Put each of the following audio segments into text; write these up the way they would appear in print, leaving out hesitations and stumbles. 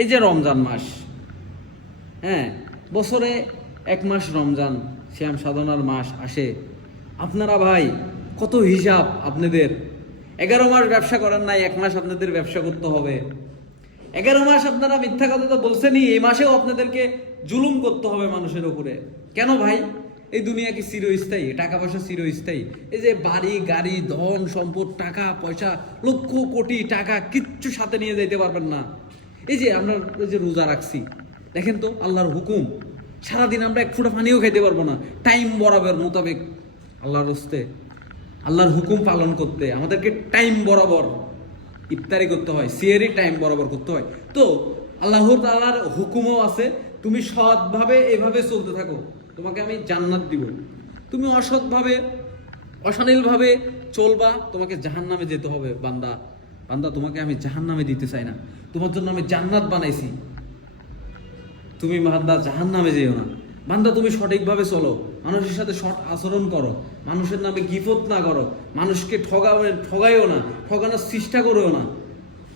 এই যে রমজান মাস, হ্যাঁ, বছরে এক মাস রমজান শ্যাম সাধনার মাস আসে। আপনারা ভাই কত হিসাব আপনাদের, 11 মাস ব্যবসা করেন নাই, এক মাস আপনাদের ব্যবসা করতে হবে। 11 মাস আপনারা মিথ্যা কথা তো বলছেনই, এই মাসেও আপনাদেরকে জুলুম করতে হবে মানুষের উপরে। কেন ভাই? এই দুনিয়া কি চিরস্থায়ী? টাকা পয়সা চিরস্থায়ী? এই যে বাড়ি গাড়ি ধন সম্পদ টাকা পয়সা লক্ষ কোটি টাকা কিচ্ছু সাথে নিয়ে যেতে পারবেন না। এই যে আমরা এই যে রোজা রাখছি, দেখেন তো আল্লাহর হুকুম, সারাদিন আমরা এক ফোঁটা পানিও খাইতে পারবো না। টাইম বরাবর মোতাবেক আল্লাহর হস্তে আল্লাহর হুকুম পালন করতে আমাদেরকে টাইম বরাবর ইফতারি করতে হয়, সিয়ারি টাইম বরাবর করতে হয়। তো আল্লাহ তাআলার হুকুমও আছে, তুমি সৎভাবে এভাবে চলতে থাকো, তোমাকে আমি জান্নাত দিব। তুমি অসৎভাবে অশালীলভাবে চলবা, তোমাকে জাহান্নামে যেতে হবে। বান্দা বান্দা তোমাকে আমি জাহান্নামে দিতে চাই না, তোমার জন্য আমি জান্নাত বানাইছি। তুমি বান্দা জাহান্নামে যেও না। বান্দা তুমি সঠিকভাবে চলো, মানুষের সাথে সৎ আচরণ করো, মানুষের নামে গিফত না করো, মানুষকে ঠগাইও না, ঠগানোর চেষ্টা করেও না।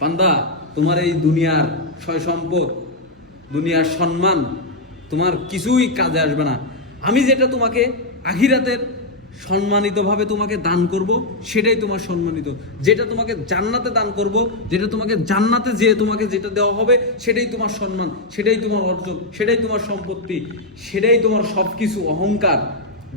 বান্দা তোমার এই দুনিয়ার সয় সম্পদ, দুনিয়ার সম্মান তোমার কিছুই কাজে আসবে না। আমি যেটা তোমাকে আখিরাতের সম্মানিতভাবে তোমাকে দান করব, সেটাই তোমার সম্মানিত। যেটা তোমাকে জান্নাতে দান করব, যেটা তোমাকে জান্নাতে যে তোমাকে যেটা দেওয়া হবে, সেটাই তোমার সম্মান, সেটাই তোমার অর্জন, সেটাই তোমার সম্পত্তি, সেটাই তোমার সব কিছু। অহংকার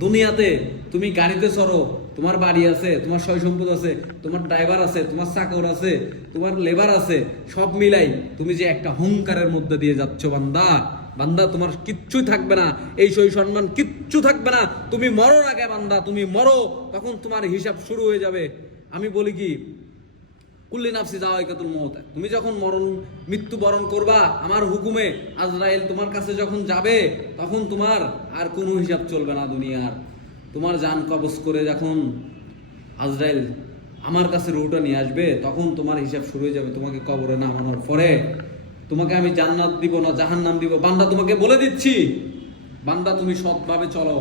দুনিয়াতে তুমি গাড়িতে চড়ো, তোমার বাড়ি আছে, তোমার সয় সম্পদ আছে, তোমার ড্রাইভার আছে, তোমার চাকর আছে, তোমার লেবার আছে, সব মিলাই তুমি যে একটা অহংকারের মধ্যে দিয়ে যাচ্ছ বান্দা, বান্দা তোমার কিচ্ছুই থাকবে না, এই সই সম্মান কিচ্ছু থাকবে না। তুমি মরো আগে বান্দা, তুমি মরো, তখন তোমার হিসাব শুরু হয়ে যাবে। আমি বলি কি, কুল্লি নাফসি যাওয়াইকাতুল মউত, তুমি যখন মৃত্যু বরণ করবা আমার হুকুমে, আজরাইল তোমার কাছে যখন যাবে, তখন তোমার আর কোনো হিসাব চলবে না দুনিয়ার। তোমার জান কবজ করে যখন আজরাইল আমার কাছে রুহটা নিয়ে আসবে, তখন তোমার হিসাব শুরু হয়ে যাবে। তোমাকে কবরে নামানোর পরে তোমাকে আমি জান্নাত দিব না জাহান্নাম দিব। বান্দা তোমাকে বলে দিচ্ছি, বান্দা তুমি সৎভাবে চলো,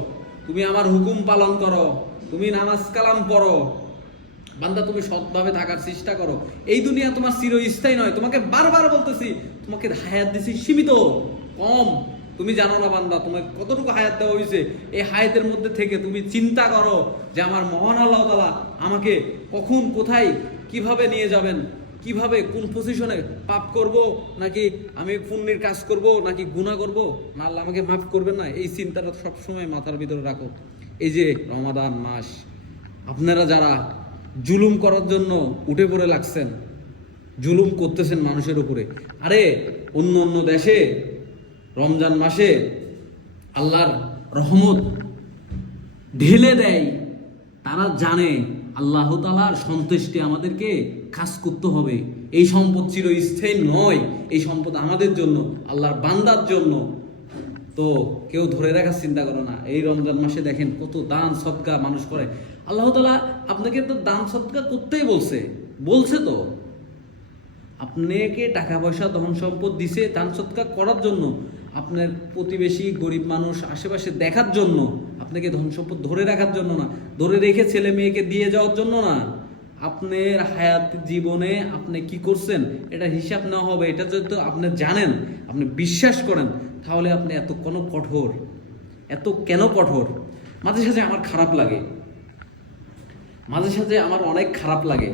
তুমি আমার হুকুম পালন করো, তুমি নামাজ কালাম পড়ো, বান্দা তুমি সৎভাবে থাকার চেষ্টা করো। এই দুনিয়া তোমার চিরস্থায়ী নয়, তোমাকে বারবার বলতেছি, তোমাকে হায়াত দিছি সীমিত, কম। তুমি জানো না বান্দা তোমাকে কতটুকু হায়াত দেওয়া হয়েছে। এই হায়াতের মধ্যে থেকে তুমি চিন্তা করো যে আমার মহান আল্লাহ তাআলা আমাকে কখন কোথায় কিভাবে নিয়ে যাবেন, কিভাবে কোন পজিশনে পাপ করব, নাকি আমি পুণ্যের কাজ করব, নাকি গুনাহ করব, না আল্লাহ আমাকে মাফ করবেন না। এই চিন্তাটা সবসময় মাথার ভিতরে রাখো। এই যে রমাদান মাস, আপনারা যারা জুলুম করার জন্য উঠে পড়ে লাগছেন, জুলুম করতেছেন মানুষের উপরে, আরে অন্য অন্য দেশে রমজান মাসে আল্লাহর রহমত ঢেলে দেয়। তারা জানে আল্লাহ তাআলার সন্তুষ্টি আমাদেরকে কাজ করতে হবে। এই সম্পদ চিরস্থায়ী নয়, এই সম্পদ আমাদের জন্য, আল্লাহর বান্দার জন্য। তো কেউ ধরে রাখার চিন্তা করো না। এই রমজান মাসে দেখেন কত দান সদকা মানুষ করে। আল্লাহ তাআলা আপনাকে তো দান সদকা করতেই বলছে তো, আপনাকে টাকা পয়সা ধন সম্পদ দিছে দান সদকা করার জন্য, আপনার প্রতিবেশী গরিব মানুষ আশেপাশে দেখার জন্য, আপনাকে ধন সম্পদ ধরে রাখার জন্য না, ধরে রেখে ছেলে মেয়েকে দিয়ে যাওয়ার জন্য না। আপনার হায়াত জীবনে আপনি কি করছেন এটা হিসাব নেওয়া হবে। এটা যদি আপনি জানেন, আপনি বিশ্বাস করেন, তাহলে আপনি এত কেন কঠোর? মাঝে সাঝে আমার খারাপ লাগে, মাঝে সাঝে আমার অনেক খারাপ লাগে।